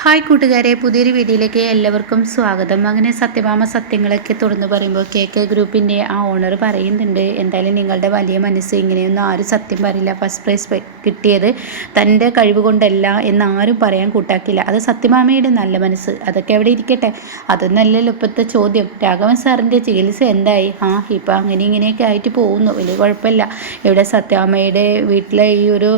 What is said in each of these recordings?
Hi കൂട്ടുകാരെ പുതിയൊരു വീഡിയോയിലേക്ക് എല്ലാവർക്കും സ്വാഗതം. അങ്ങനെ സത്യഭാമ സത്യങ്ങളൊക്കെ തുറന്നു പറയുമ്പോൾ കെ കെ ഗ്രൂപ്പിന്റെ ആ ഓണർ പറയുന്നുണ്ട് എന്തായാലും നിങ്ങളുടെ വലിയ മനസ്സ് ഇങ്ങനെയൊന്നും ആരും സത്യം പറയില്ല. ഫസ്റ്റ് പ്രൈസ് കിട്ടിയത് തന്റെ കഴിവ് കൊണ്ടല്ല എന്ന് ആരും പറയാൻ കൂട്ടാക്കില്ല. അത് സത്യഭാമയുടെ നല്ല മനസ്സ്. അതൊക്കെ എവിടെ ഇരിക്കട്ടെ? അതൊന്നല്ലല്ലോ ഇപ്പോഴത്തെ ചോദ്യം. രാഘവൻ സാറിന്റെ ചികിത്സ എന്തായി? ആ ഇപ്പം അങ്ങനെ ഇങ്ങനെയൊക്കെ ആയിട്ട് പോകുന്നു. വലിയ കുഴപ്പമില്ല. ഇവിടെ സത്യഭാമയുടെ വീട്ടിലെ ഈ ഒരു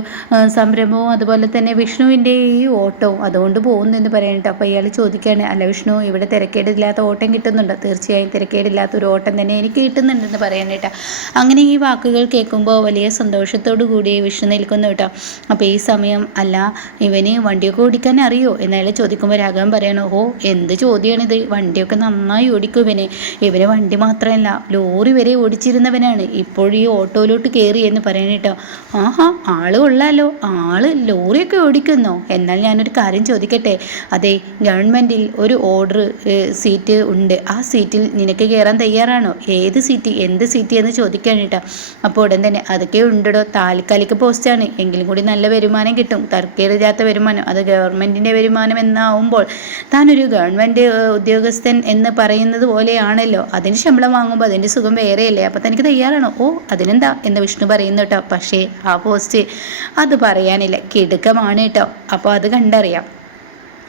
സംരംഭവും അതുപോലെ തന്നെ വിഷ്ണുവിന്റെ ഈ ഓട്ടവും അതുകൊണ്ട് പോകുന്നു. എന്ന് പറയാനിട്ട് അപ്പോൾ ഇയാൾ ചോദിക്കുകയാണ് അല്ല വിഷ്ണു ഇവിടെ തിരക്കേടില്ലാത്ത ഓട്ടം കിട്ടുന്നുണ്ടോ? തീർച്ചയായും തിരക്കേടില്ലാത്ത ഒരു ഓട്ടം തന്നെ എനിക്ക് കിട്ടുന്നുണ്ടെന്ന് പറയാനായിട്ട് അങ്ങനെ ഈ വാക്കുകൾ കേൾക്കുമ്പോൾ വലിയ സന്തോഷത്തോടു കൂടി വിഷ്ണു നിൽക്കുന്നു കേട്ടോ. അപ്പോൾ ഈ സമയം അല്ല ഇവന് വണ്ടിയൊക്കെ ഓടിക്കാൻ അറിയോ? എന്നയാൾ ചോദിക്കുമ്പോൾ രാഘവൻ പറയണോ ഓ എന്ത് ചോദ്യമാണിത്? വണ്ടിയൊക്കെ നന്നായി ഓടിക്കും ഇവനെ. ഇവന് വണ്ടി മാത്രമല്ല ലോറി വരെ ഓടിച്ചിരുന്നവനാണ്. ഇപ്പോൾ ഈ ഓട്ടോയിലോട്ട് കയറി എന്ന് പറയാനിട്ടോ ആഹാ ആൾ കൊള്ളാലോ. ആൾ ലോറിയൊക്കെ ഓടിക്കുന്നോ? എന്നാൽ ഞാനൊരു കാര്യം ചോദിക്കട്ടെ. അതെ ഗവൺമെന്റിൽ ഒരു ഓർഡർ സീറ്റ് ഉണ്ട്. ആ സീറ്റിൽ നിനക്ക് കയറാൻ തയ്യാറാണോ? ഏത് സീറ്റ് എന്ത് സീറ്റ് എന്ന് ചോദിക്കാൻ കേട്ടോ അപ്പോൾ ഉടൻ തന്നെ അതൊക്കെ ഉണ്ടോ താൽക്കാലിക പോസ്റ്റാണ്. എങ്കിലും കൂടി നല്ല വരുമാനം കിട്ടും. തർക്കേറില്ലാത്ത വരുമാനം. അത് ഗവൺമെന്റിന്റെ വരുമാനം എന്നാവുമ്പോൾ താനൊരു ഗവൺമെന്റ് ഉദ്യോഗസ്ഥൻ എന്ന് പറയുന്നത് പോലെയാണല്ലോ. അതിന് ശമ്പളം വാങ്ങുമ്പോൾ അതിന്റെ സുഖം വേറെയല്ലേ? അപ്പോൾ തനിക്ക് തയ്യാറാണോ? ഓ അതിനെന്താ? എന്ന് വിഷ്ണു പറയുന്നു കേട്ടോ പക്ഷേ ആ പോസ്റ്റ് അത് പറയാനില്ല. കിടുക്കമാണ് കേട്ടോ അപ്പോൾ അത് കണ്ടറിയാം.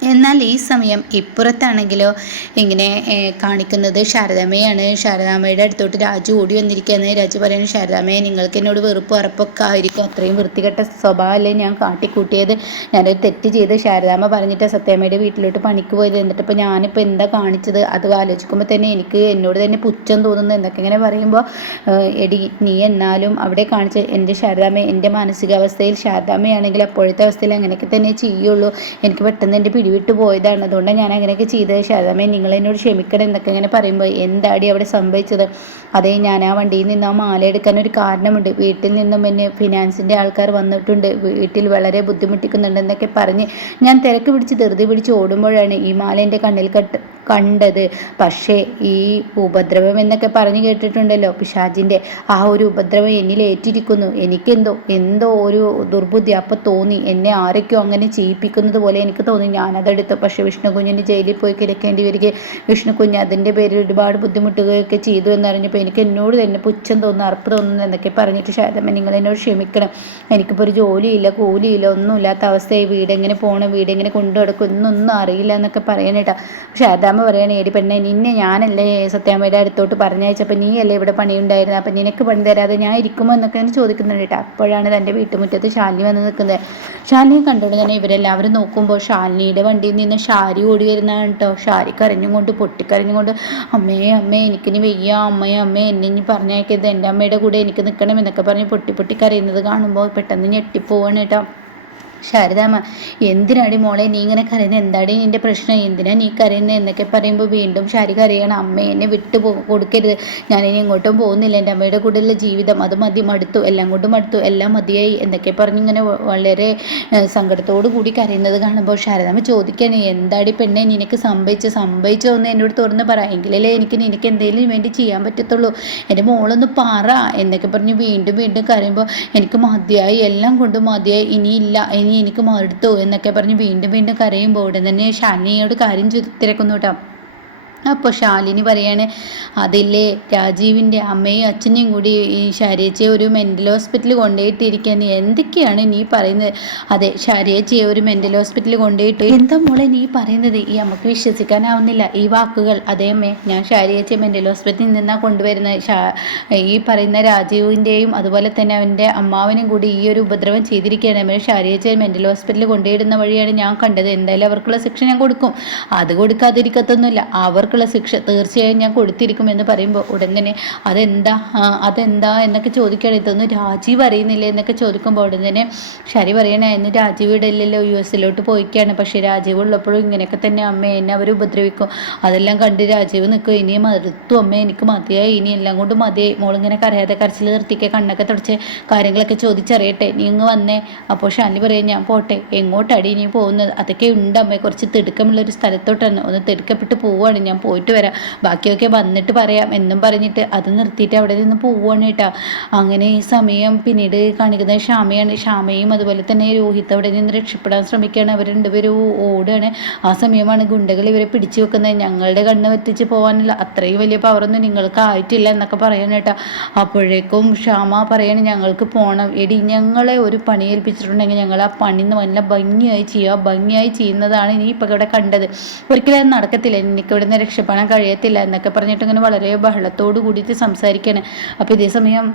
എന്നാൽ ഈ സമയം ഇപ്പുറത്താണെങ്കിലോ ഇങ്ങനെ കാണിക്കുന്നത് ശാരദാമ്മയാണ്. ശാരദാമ്മയുടെ അടുത്തോട്ട് രാജു ഓടി വന്നിരിക്കുകയാണ്. രാജു പറയുന്നു ശാരദാമ്മയെ നിങ്ങൾക്ക് എന്നോട് വെറുപ്പ് ഉറപ്പൊക്കെ ആയിരിക്കും. അത്രയും വൃത്തികെട്ട സ്വഭാവമല്ലേ ഞാൻ കാട്ടിക്കൂട്ടിയത്. ഞാനൊരു തെറ്റ് ചെയ്ത് ശാരദാമ്മ പറഞ്ഞിട്ട് സത്യാമ്മയുടെ വീട്ടിലോട്ട് പണിക്ക് പോയത്. എന്നിട്ട് ഇപ്പോൾ ഞാനിപ്പോൾ എന്താ കാണിച്ചത്? അത് ആലോചിക്കുമ്പോൾ തന്നെ എനിക്ക് എന്നോട് തന്നെ പുച്ഛം തോന്നുന്നു. എന്നൊക്കെ ഇങ്ങനെ പറയുമ്പോൾ എടി നീ എന്നാലും അവിടെ കാണിച്ച എന്റെ ശാരദാമ്മ എന്റെ മാനസികാവസ്ഥയിൽ ശാരദാമ്മയാണെങ്കിൽ അപ്പോഴത്തെ അവസ്ഥയിൽ അങ്ങനെയൊക്കെ തന്നെ ചെയ്യുള്ളൂ. എനിക്ക് പെട്ടെന്ന് എന്റെ പിടി പിടിവിട്ട് പോയതാണ്. അതുകൊണ്ട് ഞാൻ അങ്ങനെയൊക്കെ ചെയ്തത്. ശരമേ നിങ്ങൾ എന്നോട് ക്ഷമിക്കണം എന്നൊക്കെ ഇങ്ങനെ പറയുമ്പോൾ എന്താടി അവിടെ സംഭവിച്ചത്? അതേ ഞാൻ ആ വണ്ടിയിൽ നിന്ന് ആ മാല എടുക്കാൻ ഒരു കാരണമുണ്ട്. വീട്ടിൽ നിന്നും എന്നെ ഫിനാൻസിന്റെ ആൾക്കാർ വന്നിട്ടുണ്ട്. വീട്ടിൽ വളരെ ബുദ്ധിമുട്ടിക്കുന്നുണ്ടെന്നൊക്കെ പറഞ്ഞ് ഞാൻ തിരക്ക് പിടിച്ച് ധൃതി പിടിച്ച് ഓടുമ്പോഴാണ് ഈ മാല എന്റെ കണ്ണിൽ കട്ട് കണ്ടത്. പക്ഷേ ഈ ഉപദ്രവം എന്നൊക്കെ പറഞ്ഞു കേട്ടിട്ടുണ്ടല്ലോ പിശാജിന്റെ ആ ഒരു ഉപദ്രവം എന്നിൽ ഏറ്റിരിക്കുന്നു. എനിക്കെന്തോ എന്തോ ഒരു ദുർബുദ്ധി അപ്പം തോന്നി. എന്നെ ആരൊക്കെയോ അങ്ങനെ ചെയ്യിപ്പിക്കുന്നത് പോലെ എനിക്ക് തോന്നി. ഞാനതെടുത്തു പക്ഷേ വിഷ്ണു കുഞ്ഞിന് ജയിലിൽ പോയി കിടക്കേണ്ടി വരികയും വിഷ്ണു കുഞ്ഞ് അതിന്റെ പേരിൽ ഒരുപാട് ബുദ്ധിമുട്ടുകയൊക്കെ ചെയ്തു എന്നറിഞ്ഞപ്പോൾ എനിക്ക് എന്നോട് തന്നെ പുച്ഛം തോന്നുന്നു അറപ്പ് തോന്നുന്നു എന്നൊക്കെ പറഞ്ഞിട്ട് ശാരദമ്മ നിങ്ങൾ എന്നോട് ക്ഷമിക്കണം. എനിക്കിപ്പോൾ ഒരു ജോലിയില്ല കൂലിയില്ല ഒന്നുമില്ലാത്ത അവസ്ഥയായി. വീട് എങ്ങനെ പോകണം വീട് എങ്ങനെ കൊണ്ടു നടക്കും? എന്നൊന്നും അറിയില്ല എന്നൊക്കെ പറയാനേട്ടാ ശാരദാമ്മ പറയണേ ഏടി പെണ്ണെ നിന്നെ ഞാനല്ലേ സത്യാമ്മയുടെ അടുത്തോട്ട് പറഞ്ഞയച്ചപ്പോൾ നീയല്ലേ ഇവിടെ പണിയുണ്ടായിരുന്നത്? അപ്പം നിനക്ക് പണി തരാതെ ഞാൻ ഇരിക്കുമോ? എന്നൊക്കെ ഞാൻ ചോദിക്കുന്നുണ്ട് കേട്ടോ. അപ്പോഴാണ് തന്റെ വീട്ടുമുറ്റത്ത് ശാലിനി വന്ന് നിൽക്കുന്നത്. ശാലിനി കണ്ടുകൊണ്ട് തന്നെ ഇവരെല്ലാവരും നോക്കുമ്പോൾ ശാലിനിയുടെ വണ്ടിയിൽ നിന്ന് ഷാരി ഓടി വരുന്നതാണ് കേട്ടോ. ഷാരി കരഞ്ഞും കൊണ്ട് പൊട്ടിക്കരഞ്ഞും കൊണ്ട് അമ്മേ അമ്മേ എനിക്കിനി വയ്യ അമ്മേ അമ്മേ എന്നെ ഇനി പറഞ്ഞേക്കരുത് എന്റെ അമ്മയുടെ കൂടെ എനിക്ക് നിൽക്കണം എന്നൊക്കെ പറഞ്ഞ് പൊട്ടി പൊട്ടി കരയുന്നത് കാണുമ്പോൾ പെട്ടെന്ന് ഞെട്ടിപ്പോവാണ് കേട്ടോ. ശാരദാമ്മ എന്തിനാടി മോളെ നീ ഇങ്ങനെ കരയുന്നത് എന്താടി നിന്റെ പ്രശ്നം? എന്തിനാ നീ കരയുന്നത് എന്നൊക്കെ പറയുമ്പോൾ വീണ്ടും ശാരി കരയണം അമ്മ എന്നെ വിട്ടു പോ കൊടുക്കരുത്. ഞാനിനി എങ്ങോട്ടും പോകുന്നില്ല. എന്റെ അമ്മയുടെ കൂടെയുള്ള ജീവിതം അത് മതി മടുത്തു. എല്ലാം കൊണ്ടും മടുത്തു. എല്ലാം മതിയായി. എന്നൊക്കെ പറഞ്ഞിങ്ങനെ വളരെ സങ്കടത്തോടു കൂടി കരയുന്നത് കാണുമ്പോൾ ശാരദാമ്മ ചോദിക്കാണ് എന്താടി പെണ്ണെ നിനക്ക് സംഭവിച്ചു സംഭവിച്ചോ എന്ന് എന്നോട് തുറന്ന് പറ. എങ്കിലല്ലേ എനിക്ക് നിനക്ക് എന്തെങ്കിലും വേണ്ടി ചെയ്യാൻ പറ്റത്തുള്ളൂ. എന്റെ മോളൊന്ന് പറ. എന്നൊക്കെ പറഞ്ഞ് വീണ്ടും വീണ്ടും കരയുമ്പോൾ എനിക്ക് മതിയായി. എല്ലാം കൊണ്ടും മതിയായി. ഇനിയില്ല. ഇനി ഇനി എനിക്ക് മടുത്തു എന്നൊക്കെ പറഞ്ഞ് വീണ്ടും വീണ്ടും കരയുമ്പോൾ ഉടൻ തന്നെ ഷാനിയോട് കാര്യം തിരക്കുന്നു കേട്ടോ. അപ്പോൾ ശാലിനി പറയാണ് അതില്ലേ രാജീവിന്റെ അമ്മയും അച്ഛനെയും കൂടി ഈ ശാരിയച്ചയെ ഒരു മെന്റൽ ഹോസ്പിറ്റലിൽ കൊണ്ടുപോയിട്ടിരിക്കുകയെന്ന് എന്തൊക്കെയാണ് നീ പറയുന്നത്? അതെ ശാരിയച്ചയെ ഒരു മെന്റൽ ഹോസ്പിറ്റലിൽ കൊണ്ടുപോയിട്ട് എന്താ മോളെ നീ പറയുന്നത്? ഈ നമുക്ക് വിശ്വസിക്കാനാവുന്നില്ല. ഈ വാക്കുകൾ. അതേ അമ്മേ ഞാൻ ശാരിയച്ചയെ മെന്റൽ ഹോസ്പിറ്റലിൽ നിന്നാണ് കൊണ്ടുവരുന്നത്. ഈ പറയുന്ന രാജീവിന്റെയും അതുപോലെ തന്നെ അവന്റെ അമ്മാവനും കൂടി ഈ ഒരു ഉപദ്രവം ചെയ്തിരിക്കുകയാണ്. അമ്മ ശാരിയച്ചയെ മെന്റൽ ഹോസ്പിറ്റലിൽ കൊണ്ടുപോയിടുന്ന വഴിയാണ് ഞാൻ കണ്ടത്. എന്തായാലും അവർക്കുള്ള ശിക്ഷ ഞാൻ കൊടുക്കും. അത് കൊടുക്കാതിരിക്കത്തൊന്നുമില്ല. അവർ അവർക്കുള്ള ശിക്ഷ തീർച്ചയായും ഞാൻ കൊടുത്തിരിക്കുമെന്ന് പറയുമ്പോൾ ഉടൻ തന്നെ അതെന്താ അതെന്താ എന്നൊക്കെ ചോദിക്കണം ഇതൊന്നും രാജീവ് അറിയുന്നില്ല എന്നൊക്കെ ചോദിക്കുമ്പോൾ ഉടൻ തന്നെ ശരി പറയണ എന്ന് രാജീവ് ഇടയില്ലല്ലോ യു എസിലോട്ട് പോയിക്കാണ്. പക്ഷേ രാജീവ് ഉള്ളപ്പോഴും ഇങ്ങനെയൊക്കെ തന്നെ അമ്മ എന്നെ അവർ ഉപദ്രവിക്കും. അതെല്ലാം കണ്ട് രാജീവ് നിൽക്കും. ഇനി മറുത്തു അമ്മ എനിക്ക് മതിയായി. ഇനി എല്ലാം കൊണ്ട് മതിയായി. മോളിങ്ങനെ കരയാതെ കരച്ചിൽ നിർത്തിക്കെ കണ്ണൊക്കെ തുടച്ച് കാര്യങ്ങളൊക്കെ ചോദിച്ചറിയട്ടെ. നീ ഇങ്ങ് വന്നേ. അപ്പോൾ ഷാനി പറയാം ഞാൻ പോട്ടെ. എങ്ങോട്ടടി നീ പോകുന്നത്? അതൊക്കെ ഉണ്ട് അമ്മയെ കുറച്ച് തിടുക്കമുള്ളൊരു സ്ഥലത്തോട്ടാണ് ഒന്ന് തിടുക്കപ്പെട്ട് പോവുകയാണ് ഞാൻ പോയിട്ട് വരാം. ബാക്കിയൊക്കെ വന്നിട്ട് പറയാം. എന്നും പറഞ്ഞിട്ട് അത് നിർത്തിയിട്ട് അവിടെ നിന്ന് പോവുകയാണ് കേട്ടോ. അങ്ങനെ ഈ സമയം പിന്നീട് കാണിക്കുന്നത് ഷാമയാണ് ഷാമയും അതുപോലെ തന്നെ രോഹിത് അവിടെ നിന്ന് രക്ഷപ്പെടാൻ ശ്രമിക്കുകയാണ്. അവർ രണ്ടുപേരും ഓടുകയാണ്. ആ സമയമാണ് ഗുണ്ടകൾ ഇവരെ പിടിച്ചു വെക്കുന്നത്. ഞങ്ങളുടെ കണ്ണ് വെത്തിച്ച് പോകാനുള്ള അത്രയും വലിയ പവറൊന്നും നിങ്ങൾക്ക് ആയിട്ടില്ല എന്നൊക്കെ പറയാൻ കേട്ടോ. അപ്പോഴേക്കും ഷാമ പറയാണ് ഞങ്ങൾക്ക് പോകണം എടി ഞങ്ങളെ ഒരു പണി ഏൽപ്പിച്ചിട്ടുണ്ടെങ്കിൽ ഞങ്ങൾ ആ പണി നല്ല ഭംഗിയായി ചെയ്യുക. ഭംഗിയായി ചെയ്യുന്നതാണ് ഇനി ഇപ്പം ഇവിടെ കണ്ടത്. ഒരിക്കലും അത് നടക്കത്തില്ല. എനിക്ക് ഇവിടെ നിന്ന് രക്ഷപ്പെടാൻ കഴിയത്തില്ല എന്നൊക്കെ പറഞ്ഞിട്ട് ഇങ്ങനെ വളരെ ബഹളത്തോടു കൂടിയിട്ട് സംസാരിക്കുകയാണ് അപ്പോൾ ഇതേ സമയം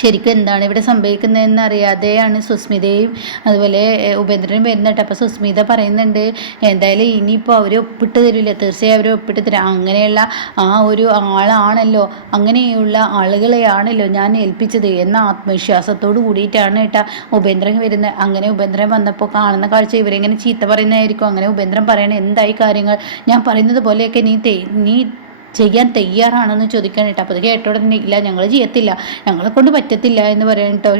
ശരിക്കും എന്താണ് ഇവിടെ സംഭവിക്കുന്നതെന്ന് അറിയാതെയാണ് സുസ്മിതയും അതുപോലെ ഉപേന്ദ്രനും വരുന്നുണ്ട് അപ്പോൾ സുസ്മിത പറയുന്നുണ്ട് എന്തായാലും ഇനിയിപ്പോൾ അവർ ഒപ്പിട്ട് തരില്ല തീർച്ചയായും അവർ ഒപ്പിട്ട് തരാം. അങ്ങനെയുള്ള ആ ഒരു ആളാണല്ലോ. അങ്ങനെയുള്ള ആളുകളെയാണല്ലോ ഞാൻ ഏൽപ്പിച്ചത് എന്ന ആത്മവിശ്വാസത്തോട് കൂടിയിട്ടാണ് കേട്ടാ ഉപേന്ദ്രൻ വരുന്നത്. അങ്ങനെ ഉപേന്ദ്രൻ വന്നപ്പോൾ കാണുന്ന കാഴ്ച ഇവരെങ്ങനെ ചീത്ത പറയുന്നതായിരിക്കും. അങ്ങനെ ഉപേന്ദ്രൻ പറയണ എന്തായി കാര്യങ്ങൾ? ഞാൻ പറയുന്നത് പോലെയൊക്കെ നീ നീ ചെയ്യാൻ തയ്യാറാണെന്ന് ചോദിക്കാൻ കേട്ടോ അപ്പോൾ അത് കേട്ടോടെ തന്നെ ഇല്ല ഞങ്ങൾ ചെയ്യത്തില്ല. ഞങ്ങളെ കൊണ്ട് പറ്റത്തില്ല എന്ന് പറയാൻ കേട്ടോ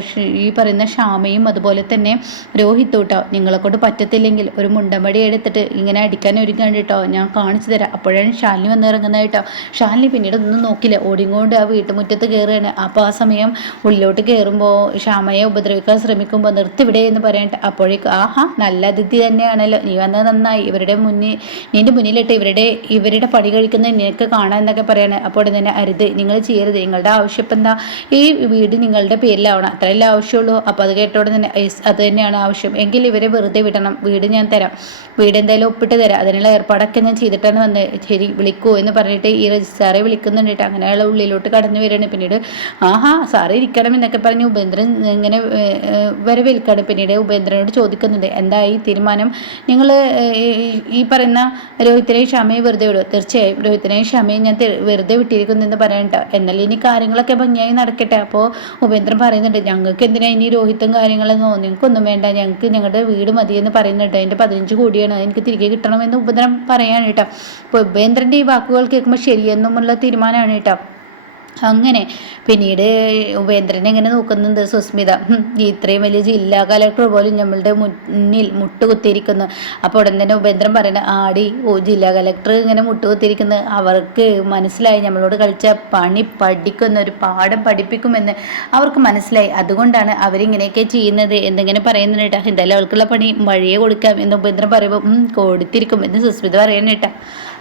ഈ പറയുന്ന ഷാമയും അതുപോലെ തന്നെ രോഹിത് കേട്ടോ നിങ്ങളെ കൊണ്ട് പറ്റത്തില്ലെങ്കിൽ ഒരു മുണ്ടമടി എടുത്തിട്ട് ഇങ്ങനെ അടിക്കാൻ ഒരുങ്ങാൻ കേട്ടോ ഞാൻ കാണിച്ചു തരാം. അപ്പോഴാണ് ഷാലിനി വന്ന് ഇറങ്ങുന്നത് കേട്ടോ. ഷാലിനി പിന്നീട് ഒന്നും നോക്കില്ല. ഓടിങ്ങോണ്ട് ആ വീട്ടുമുറ്റത്ത് കയറുകയാണ് അപ്പോൾ ആ സമയം ഉള്ളിലോട്ട് കയറുമ്പോൾ ഷാമയെ ഉപദ്രവിക്കാൻ ശ്രമിക്കുമ്പോൾ നിർത്തിവിടെ എന്ന് പറയട്ടെ അപ്പോഴേക്കും ആഹാ നല്ല അതിഥി തന്നെയാണല്ലോ. നീ വന്നത് നന്നായി. ഇവരുടെ മുന്നിൽ നിന്റെ മുന്നിലിട്ട് ഇവരുടെ ഇവരുടെ പണി കഴിക്കുന്ന നിനക്ക് കാണാൻ എന്നൊക്കെ പറയാണ്. അപ്പോൾ തന്നെ അരുത് നിങ്ങൾ ചെയ്യരുത്. നിങ്ങളുടെ ആവശ്യം ഇപ്പം എന്താ ഈ വീട് നിങ്ങളുടെ പേരിലാവണം. അത്രയല്ലേ ആവശ്യമുള്ളൂ. അപ്പോൾ അത് കേട്ടോടെ തന്നെ അത് തന്നെയാണ് ആവശ്യം. എങ്കിൽ ഇവരെ വെറുതെ വിടണം. വീട് ഞാൻ തരാം. വീട് എന്തായാലും ഒപ്പിട്ട് തരാം. അതിനുള്ള ഏർപ്പാടൊക്കെ ഞാൻ ചെയ്തിട്ടാണ് വന്നത് ശരി വിളിക്കൂ എന്ന് പറഞ്ഞിട്ട് ഈ രജിസ്ട്രാറെ വിളിക്കുന്നുണ്ട് അങ്ങനെയുള്ള ഉള്ളിലോട്ട് കടന്നു വരികയാണ്. പിന്നീട് ആഹാ സാറ് ഇരിക്കണം എന്നൊക്കെ പറഞ്ഞ് ഉപേന്ദ്രൻ ഇങ്ങനെ വരവേൽക്കാണ്. പിന്നീട് ഉപേന്ദ്രനോട് ചോദിക്കുന്നുണ്ട്. എന്താ ഈ തീരുമാനം? നിങ്ങൾ ഈ പറയുന്ന രോഹിത്തിനെയും ക്ഷമയെ വെറുതെ വിടും തീർച്ചയായും രോഹിത്തിനെയും ക്ഷമയും ഞാൻ വെറുതെ വിട്ടിരിക്കുന്നു എന്ന് പറയണ്ട. എന്നാലും ഇനി കാര്യങ്ങളൊക്കെ ഭംഗിയായി നടക്കട്ടെ. അപ്പോൾ ഉപേന്ദ്രൻ പറയുന്നുണ്ട് ഞങ്ങൾക്ക് എന്തിനാ ഇനി രോഹിത്തും കാര്യങ്ങളൊന്നും നിങ്ങൾക്കൊന്നും വേണ്ട. ഞങ്ങൾക്ക് ഞങ്ങളുടെ വീട് മതിയെന്ന് പറയുന്നുണ്ട് എന്റെ പതിനഞ്ച് കോടിയാണ്. എനിക്ക് തിരികെ കിട്ടണമെന്ന് ഉപേന്ദ്രൻ പറയാണ് കേട്ടോ. അപ്പോൾ ഉപേന്ദ്രന്റെ ഈ വാക്കുകൾ കേൾക്കുമ്പോൾ ശരിയെന്നുമുള്ള തീരുമാനമാണ് കേട്ടോ. അങ്ങനെ. പിന്നീട് ഉപേന്ദ്രനെ ഇങ്ങനെ നോക്കുന്നുണ്ട്. സുസ്മിത ഇത്രയും വലിയ ജില്ലാ കലക്ടർ പോലും നമ്മളുടെ മുന്നിൽ മുട്ടുകുത്തിയിരിക്കുന്നു. അപ്പോൾ ഉടൻ തന്നെ ഉപേന്ദ്രൻ പറയണ ആടി ഓ ജില്ലാ കലക്ടർ ഇങ്ങനെ മുട്ടുകുത്തിയിരിക്കുന്നു. അവർക്ക് മനസ്സിലായി. നമ്മളോട് കളിച്ച പണി പഠിക്കുന്ന. ഒരു പാഠം പഠിപ്പിക്കുമെന്ന് അവർക്ക് മനസ്സിലായി. അതുകൊണ്ടാണ് അവരിങ്ങനെയൊക്കെ ചെയ്യുന്നത്. എന്തെങ്കിലും പറയുന്നുണ്ട് കേട്ടോ. എന്തായാലും അവൾക്കുള്ള പണി വഴിയെ കൊടുക്കാം. എന്ന് ഉപേന്ദ്രൻ പറയുമ്പോൾ കൊടുത്തിരിക്കും. എന്ന് സുസ്മിത പറയുന്നുണ്ട്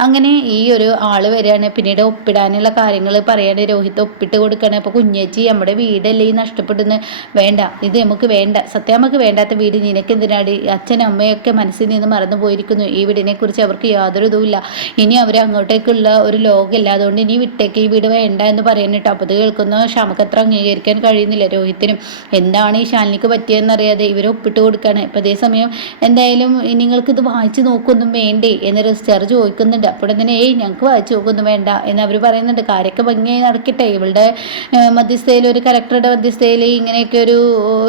അങ്ങനെ ഈ ഒരു ആൾ വരികയാണ്. പിന്നീട് ഒപ്പിടാനുള്ള കാര്യങ്ങൾ പറയാണ് രോഹിത്. ഒപ്പിട്ട് കൊടുക്കണേ. അപ്പോൾ കുഞ്ഞേച്ചി നമ്മുടെ വീടല്ലേ ഈ നഷ്ടപ്പെടുന്ന? വേണ്ട ഇത് നമുക്ക് വേണ്ട. സത്യം നമുക്ക് വേണ്ടാത്ത വീട്. നിനക്ക് എന്തിനാടി? അച്ഛനും അമ്മയൊക്കെ മനസ്സിൽ നിന്ന് മറന്നു പോയിരിക്കുന്നു. ഈ വീടിനെ കുറിച്ച് അവർക്ക് യാതൊരു ഇതുമില്ല ഇനി അവർ അങ്ങോട്ടേക്കുള്ള ഒരു ലോകമില്ല. അതുകൊണ്ട് ഇനി വിട്ടേക്ക് ഈ വീട് വേണ്ട എന്ന് പറയുന്നിട്ട് അപ്പോൾ അത് കേൾക്കുന്ന. ക്ഷമക്ക് അത്ര അംഗീകരിക്കാൻ കഴിയുന്നില്ല രോഹിത്തിനും. എന്താണ് ഈ ശാലിനിക്ക് പറ്റിയതെന്നറിയാതെ ഇവരെ ഒപ്പിട്ട് കൊടുക്കുകയാണ് ഇപ്പം അതേസമയം എന്തായാലും നിങ്ങൾക്ക് ഇത് വായിച്ച് നോക്കൊന്നും വേണ്ടേ എന്ന് റിസ്റ്റർ ചോദിക്കുന്നുണ്ട്. അപ്പോൾ തന്നെ ഏയ് ഞങ്ങൾക്ക് വായിച്ചു നോക്കൊന്നും വേണ്ട എന്ന് അവർ പറയുന്നുണ്ട്. കാര്യമൊക്കെ ഭംഗിയായി നടക്കട്ടെ. ഇവളുടെ മധ്യസ്ഥയിൽ ഒരു കലക്ടറുടെ മധ്യസ്ഥയിൽ ഇങ്ങനെയൊക്കെ ഒരു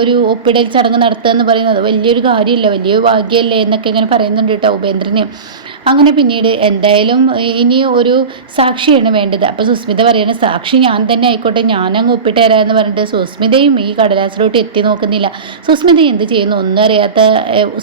ഒരു ഒപ്പിടൽ ചടങ്ങ് നടത്തുക എന്ന് പറയുന്നത് വലിയൊരു കാര്യമല്ല വലിയൊരു ഭാഗ്യമല്ലേ എന്നൊക്കെ ഇങ്ങനെ പറയുന്നുണ്ട് കേട്ടോ ഉപേന്ദ്രന്. അങ്ങനെ പിന്നീട് എന്തായാലും ഇനി ഒരു സാക്ഷിയാണ് വേണ്ടത്. അപ്പോൾ സുസ്മിത പറയുന്ന സാക്ഷി ഞാൻ തന്നെ ആയിക്കോട്ടെ ഞാനങ്ങ് ഒപ്പിട്ട് എന്ന് പറഞ്ഞിട്ട് സുസ്മിതയും ഈ കടലാസിലോട്ട് എത്തി നോക്കുന്നില്ല. സുസ്മിത എന്ത് ചെയ്യുന്നു? ഒന്നും അറിയാത്ത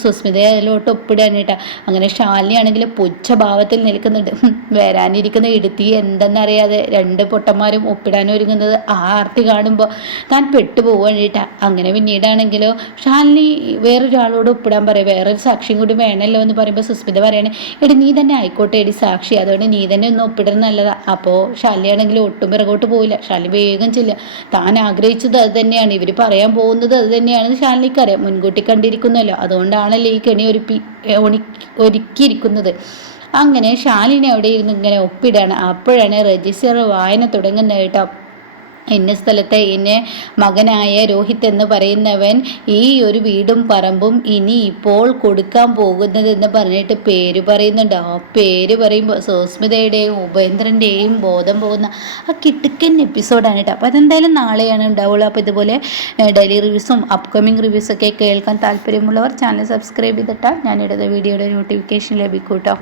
സുസ്മിത അതിലോട്ട് ഒപ്പിടാനിട്ട അങ്ങനെ ഷാലിനിയാണെങ്കിൽ പുച്ഛ ഭാവത്തിൽ നിൽക്കുന്നുണ്ട്. വരാനിരിക്കുന്ന ഇടുത്തി എന്തെന്നറിയാതെ രണ്ട് പൊട്ടന്മാരും ഒപ്പിടാൻ ഒരുങ്ങുന്നത് ആ ആർത്തി കാണുമ്പോൾ താൻ പെട്ടുപോവാനിട്ട അങ്ങനെ പിന്നീടാണെങ്കിലോ ഷാലിനി വേറൊരാളോട് ഒപ്പിടാൻ പറയും വേറൊരു സാക്ഷിയും കൂടി വേണമല്ലോ എന്ന് പറയുമ്പോൾ സുസ്മിത പറയണേ എടി നീ തന്നെ ആയിക്കോട്ടെ എടി സാക്ഷി. അതുകൊണ്ട് നീ തന്നെ ഒന്ന് ഒപ്പിടുന്ന നല്ലതാ. അപ്പോൾ ശല്യാണെങ്കിൽ ഒട്ടും പിറകോട്ട് പോയില്ല ശല്യ വേഗം ചെല്ല താൻ ആഗ്രഹിച്ചത് അത് തന്നെയാണ്. ഇവർ പറയാൻ പോകുന്നത് അത് തന്നെയാണെന്ന് ശാലിനിക്കറിയാം. മുൻകൂട്ടി കണ്ടിരിക്കുന്നല്ലോ. അതുകൊണ്ടാണല്ലോ ഈ കെണി ഒരുപ്പി ഒണി ഒരുക്കിയിരിക്കുന്നത്. അങ്ങനെ ശാലിനി അവിടെ ഇരുന്ന് ഇങ്ങനെ ഒപ്പിടാണ്. അപ്പോഴാണ് രജിസ്റ്റർ വായന തുടങ്ങുന്നത് കേട്ടോ ഇന്ന സ്ഥലത്തെ ഇന്നെ മകനായ രോഹിത് എന്ന് പറയുന്നവൻ ഈ ഒരു വീടും പറമ്പും ഇനി ഇപ്പോൾ കൊടുക്കാൻ പോകുന്നതെന്ന് പറഞ്ഞിട്ട് പേര് പറയുന്നുണ്ട്. ആ പേര് പറയുമ്പോൾ സുസ്മിതയുടെയും ഉപേന്ദ്രന്റെയും ബോധം പോകുന്ന ആ കിട്ടുക്കൻ എപ്പിസോഡാണ് കേട്ടോ. അപ്പോൾ അതെന്തായാലും നാളെയാണ് ഉണ്ടാവുള്ളൂ. അപ്പോൾ ഇതുപോലെ ഡെയിലി റിവ്യൂസും അപ്കമിങ് റിവ്യൂസൊക്കെ കേൾക്കാൻ താല്പര്യമുള്ളവർ ചാനൽ സബ്സ്ക്രൈബ് ചെയ്തിട്ടാൽ ഞാനിടുന്ന വീഡിയോയുടെ നോട്ടിഫിക്കേഷൻ ലഭിക്കും കേട്ടോ.